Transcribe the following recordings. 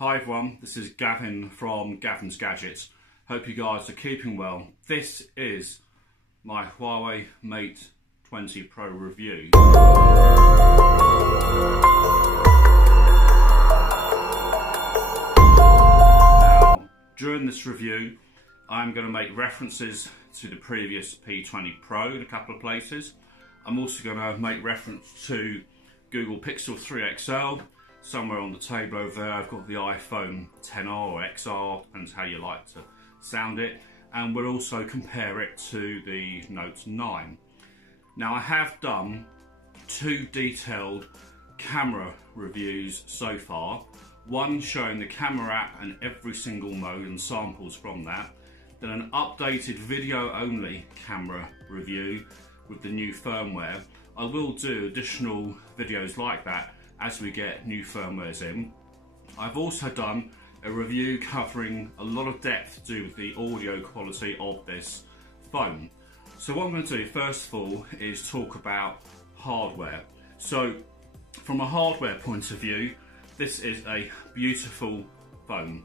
Hi everyone, this is Gavin from Gavin's Gadgets. Hope you guys are keeping well. This is my Huawei Mate 20 Pro review. Now, during this review, I'm going to make references to the previous P20 Pro in a couple of places. I'm also going to make reference to Google Pixel 3 XL. Somewhere on the table over there I've got the iPhone XR or XR, depends how you like to sound it, and we'll also compare it to the Note 9. Now I have done two detailed camera reviews so far, one showing the camera app and every single mode and samples from that, then an updated video only camera review with the new firmware. I will do additional videos like that as we get new firmwares in. I've also done a review covering a lot of depth to do with the audio quality of this phone. So what I'm going to do first of all is talk about hardware. So from a hardware point of view, this is a beautiful phone,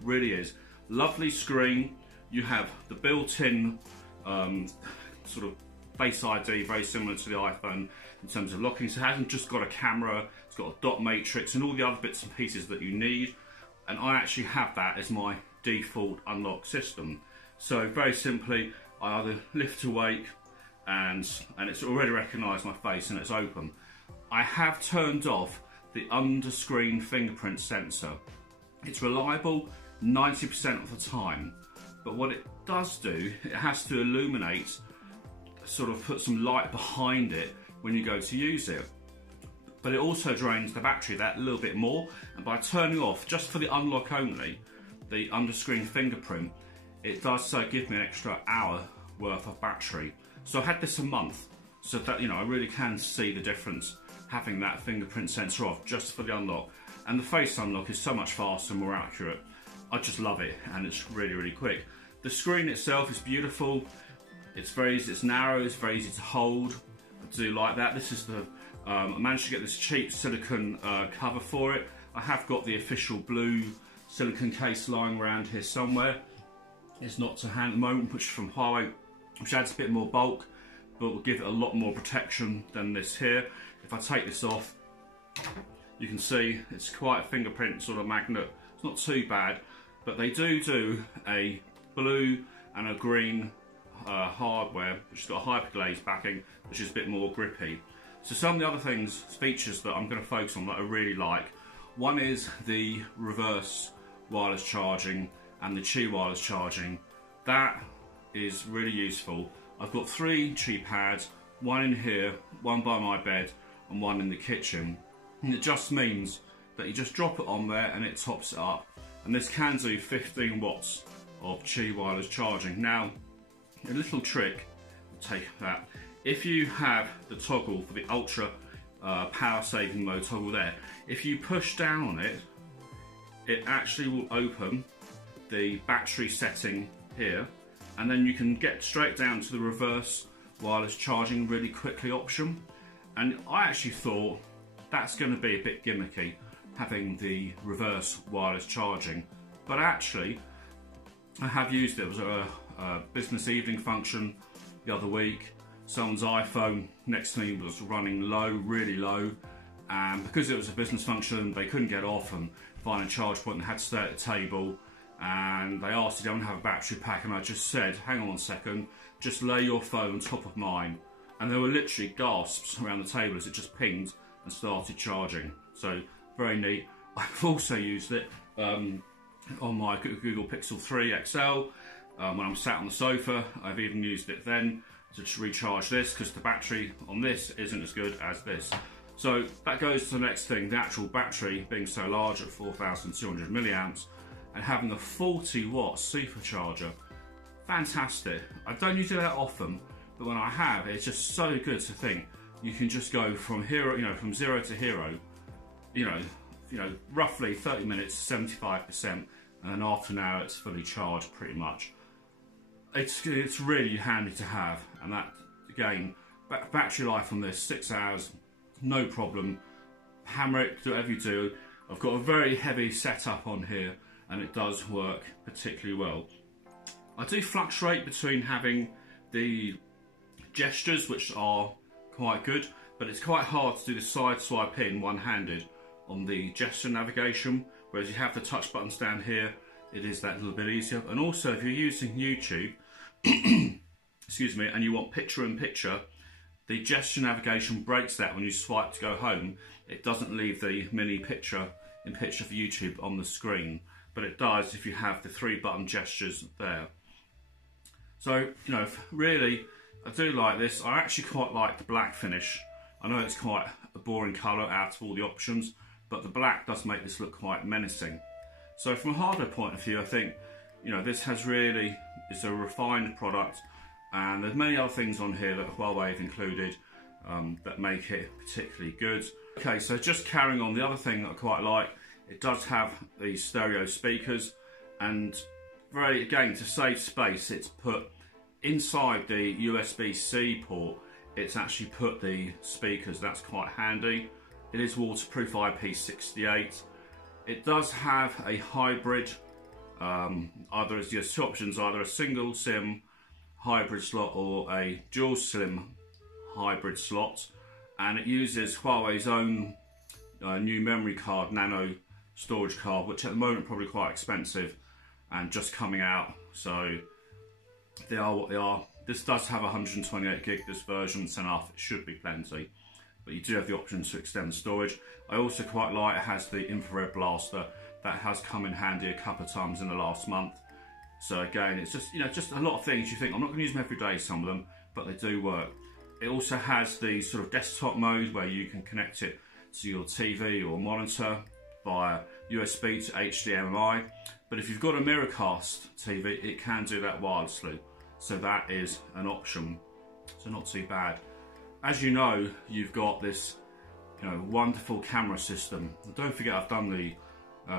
really is. Lovely screen, you have the built-in sort of Face ID, very similar to the iPhone in terms of locking. So it hasn't just got a camera, it's got a dot matrix and all the other bits and pieces that you need. And I actually have that as my default unlock system. So very simply, I either lift to wake and it's already recognised my face and it's open. I have turned off the under-screen fingerprint sensor. It's reliable 90% of the time, but what it does do, it has to illuminate, sort of put some light behind it when you go to use it. But it also drains the battery that little bit more, and by turning off, just for the unlock only, the under-screen fingerprint, it does give me an extra hour worth of battery. So I had this a month, so that, you know, I really can see the difference having that fingerprint sensor off just for the unlock. And the face unlock is so much faster and more accurate. I just love it, and it's really, really quick. The screen itself is beautiful. It's very easy, it's narrow, it's very easy to hold. I do like that. This is the, I managed to get this cheap silicone cover for it. I have got the official blue silicone case lying around here somewhere. It's not to hand at the moment, which is from Huawei, which adds a bit more bulk, but will give it a lot more protection than this here. If I take this off, you can see it's quite a fingerprint sort of magnet. It's not too bad, but they do a blue and a green hardware, which has got a hyperglaze backing, which is a bit more grippy. So some of the other features that I'm going to focus on that I really like, one is the reverse wireless charging and the Qi wireless charging. That is really useful. I've got 3 Qi pads, one in here, one by my bed and one in the kitchen, and it just means that you just drop it on there and it tops it up, and this can do 15 watts of Qi wireless charging. Now a little trick, take that, if you have the toggle for the ultra power saving mode toggle there, if you push down on it, it actually will open the battery setting here, and then you can get straight down to the reverse wireless charging really quickly option. And I actually thought that's going to be a bit gimmicky, having the reverse wireless charging, but actually I have used it. It was a business evening function the other week. Someone's iPhone next to me was running low, really low, and because it was a business function, they couldn't get off and find a charge point and had to stay at the table, and they asked if they don't have a battery pack, and I just said, hang on 1 second, just lay your phone on top of mine, and there were literally gasps around the table as it just pinged and started charging. So very neat. I've also used it on my Google Pixel 3 XL. When I'm sat on the sofa, I've even used it then to recharge this, because the battery on this isn't as good as this. So that goes to the next thing, the actual battery being so large at 4,200 milliamps and having a 40 watt supercharger. Fantastic. I don't use it that often, but when I have, it's just so good to think you can just go from hero, from 0 to hero, roughly 30 minutes, 75%, and then after an hour it's fully charged pretty much. It's really handy to have, and that, again, battery life on this, 6 hours, no problem. Hammer it, do whatever you do. I've got a very heavy setup on here and it does work particularly well. I do fluctuate between having the gestures, which are quite good, but it's quite hard to do the side swipe in one-handed on the gesture navigation, whereas you have the touch buttons down here, it is that little bit easier. And also if you're using YouTube, excuse me, and you want picture-in-picture, the gesture navigation breaks that when you swipe to go home. It doesn't leave the mini picture-in-picture for YouTube on the screen, but it does if you have the 3-button gestures there. So, you know, really, I do like this. I actually quite like the black finish. I know it's quite a boring colour out of all the options, but the black does make this look quite menacing. So from a hardware point of view, I think, you know, this is a refined product, and there's many other things on here that Huawei have included that make it particularly good. Okay, so just carrying on, the other thing that I quite like, it does have these stereo speakers, and again, to save space, it's put inside the USB-C port, it's actually put the speakers. That's quite handy. It is waterproof IP68. It does have a hybrid, either as your two options, either a single SIM hybrid slot or a dual SIM hybrid slot, and it uses Huawei's own new memory card, nano storage card, which at the moment probably quite expensive and just coming out, so they are what they are. This does have 128 gig, this version, so enough, it should be plenty, but you do have the option to extend storage. I also quite like it has the infrared blaster. That has come in handy a couple of times in the last month. So again, it's just, you know, just a lot of things you think, I'm not going to use them every day, some of them, but they do work. It also has the sort of desktop mode where you can connect it to your TV or monitor via USB to HDMI. But if you've got a Miracast TV, it can do that wirelessly. So that is an option. So not too bad. As you know, you've got this, you know, wonderful camera system. Don't forget, I've done the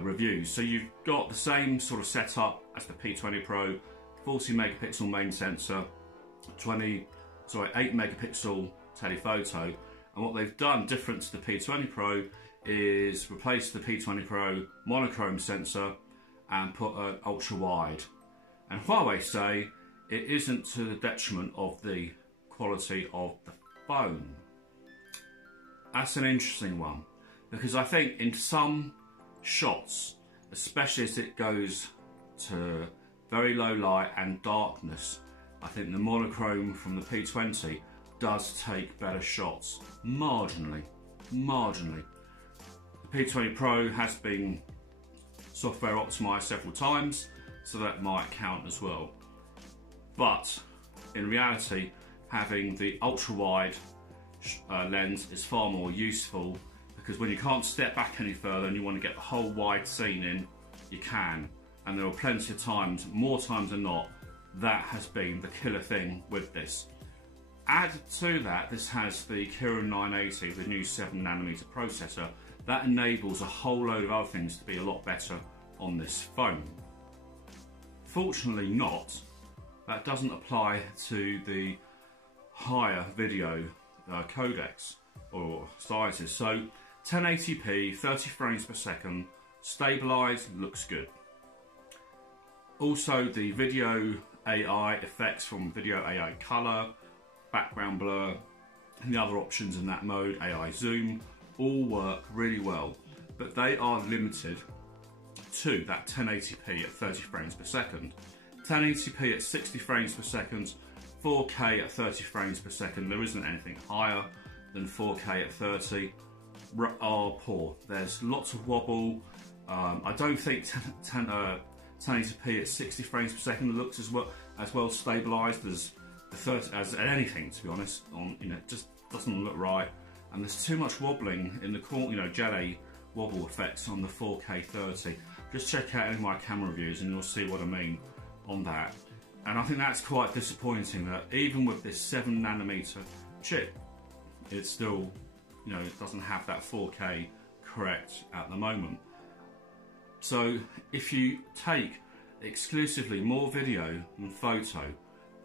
reviews. So you've got the same sort of setup as the P20 Pro, 40 megapixel main sensor, 8 megapixel telephoto. And what they've done different to the P20 Pro is replace the P20 Pro monochrome sensor and put an ultra wide. And Huawei say it isn't to the detriment of the quality of the phone. That's an interesting one, because I think in some shots, especially as it goes to very low light and darkness, I think the monochrome from the P20 does take better shots, marginally. The P20 Pro has been software optimized several times, so that might count as well. But in reality, having the ultra wide lens is far more useful, because when you can't step back any further and you want to get the whole wide scene in, you can. And there are plenty of times, more times than not, that has been the killer thing with this. Add to that, this has the Kirin 980, the new 7nm processor. That enables a whole load of other things to be a lot better on this phone. Fortunately not, that doesn't apply to the higher video codecs or sizes. So 1080p, 30 frames per second, stabilised, looks good. Also the video AI effects from video AI colour, background blur, and the other options in that mode, AI zoom, all work really well, but they are limited to that 1080p at 30 frames per second. 1080p at 60 frames per second, 4K at 30 frames per second, there isn't anything higher than 4K at 30, are poor. There's lots of wobble. I don't think 1080p at 60 frames per second looks as well stabilised as the 30, as anything, to be honest. It just doesn't look right, and there's too much wobbling in the corner, jelly wobble effects on the 4K 30. Just check out any of my camera reviews and you'll see what I mean on that. And I think that's quite disappointing that even with this 7nm chip, it's still, it doesn't have that 4K correct at the moment. So if you take exclusively more video than photo,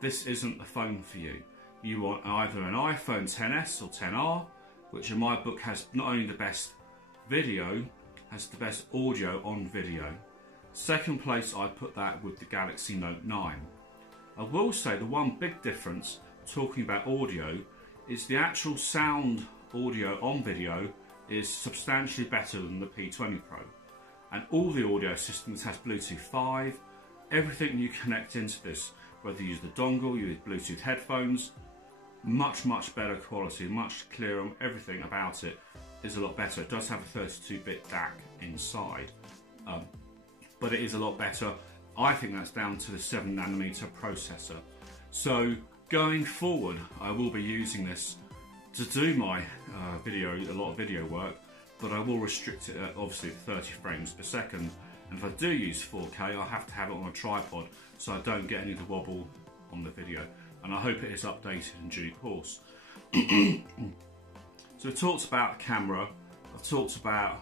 this isn't the phone for you. You want either an iPhone XS or XR, which in my book has not only the best video, has the best audio on video. Second place, I put that with the Galaxy Note 9. I will say the one big difference, talking about audio, is the actual sound audio on video is substantially better than the P20 Pro. And all the audio systems has Bluetooth 5. Everything you connect into this, whether you use the dongle, you use Bluetooth headphones, much better quality, much clearer. Everything about it is a lot better. It does have a 32-bit DAC inside, but it is a lot better. I think that's down to the 7nm processor. So going forward, I will be using this to do my a lot of video work, but I will restrict it at obviously 30 frames per second. And if I do use 4K, I'll have to have it on a tripod so I don't get any of the wobble on the video. And I hope it is updated in due course. So I've talked about the camera, I've talked about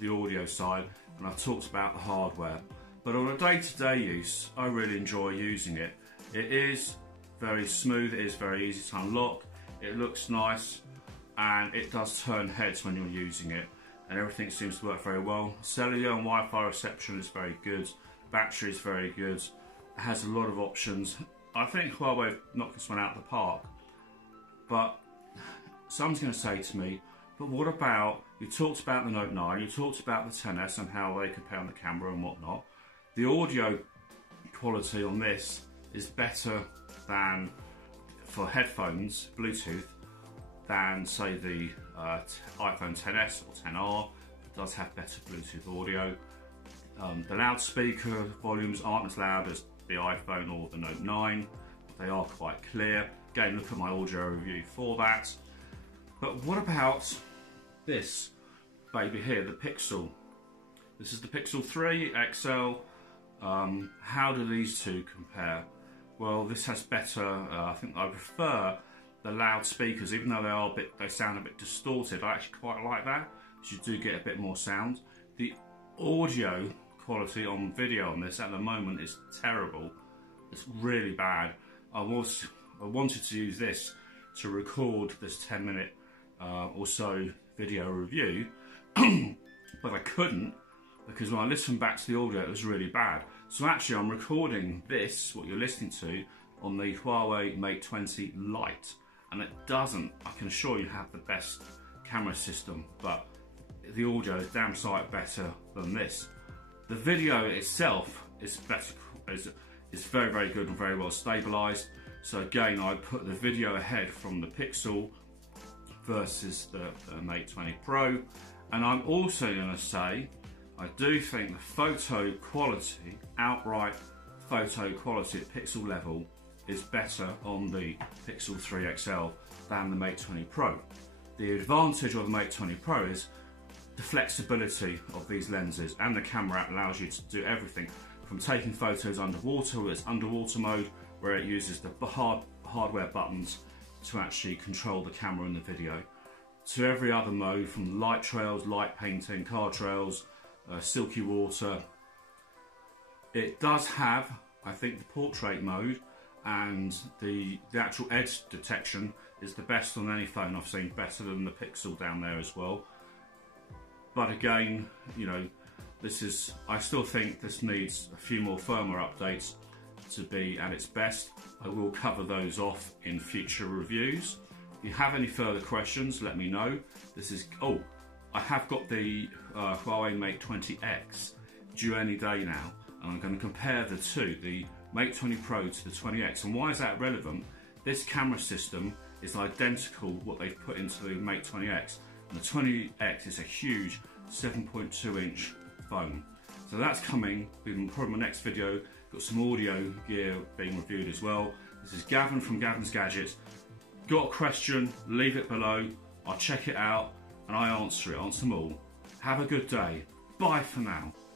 the audio side, and I've talked about the hardware. But on a day-to-day use, I really enjoy using it. It is very smooth, it is very easy to unlock, it looks nice, and it does turn heads when you're using it. And everything seems to work very well. Cellular and Wi-Fi reception is very good. Battery is very good. It has a lot of options. I think Huawei knocked this one out of the park. But someone's going to say to me, but what about, you talked about the Note 9, you talked about the XS and how they compare on the camera and whatnot. The audio quality on this is better than, for headphones, Bluetooth, than say the iPhone XS or XR. It does have better Bluetooth audio. The loudspeaker volumes aren't as loud as the iPhone or the Note 9. They are quite clear. Again, look at my audio review for that. But what about this baby here, the Pixel? This is the Pixel 3 XL. How do these two compare? Well, this has better, I think I prefer the loudspeakers, even though they sound a bit distorted. I actually quite like that, because you do get a bit more sound. The audio quality on video on this at the moment is terrible. It's really bad. I wanted to use this to record this 10-minute or so video review, but I couldn't, because when I listened back to the audio, it was really bad. So actually, I'm recording this, what you're listening to, on the Huawei Mate 20 Lite. And it doesn't, I can assure you, have the best camera system, but the audio is damn sight better than this. The video itself is better, is very good and very well stabilised. So again, I put the video ahead from the Pixel versus the Mate 20 Pro. And I'm also going to say, I do think the photo quality, outright photo quality at pixel level, is better on the Pixel 3 XL than the Mate 20 Pro. The advantage of the Mate 20 Pro is the flexibility of these lenses, and the camera app allows you to do everything from taking photos underwater with its underwater mode, where it uses the hardware buttons to actually control the camera in the video, to every other mode, from light trails, light painting, car trails, silky water. It does have, I think, the portrait mode, and the actual edge detection is the best on any phone I've seen, better than the Pixel down there as well. But again, you know, I still think this needs a few more firmware updates to be at its best. I will cover those off in future reviews. If you have any further questions, let me know. I have got the Huawei Mate 20X due any day now, and I'm going to compare the two, the Mate 20 Pro to the 20X. And why is that relevant? This camera system is identical what they've put into the Mate 20X, and the 20X is a huge 7.2-inch phone. So that's coming in probably my next video. Got some audio gear being reviewed as well. This is Gavin from Gavin's Gadgets. Got a question, leave it below. I'll check it out and I answer them all. Have a good day. Bye for now.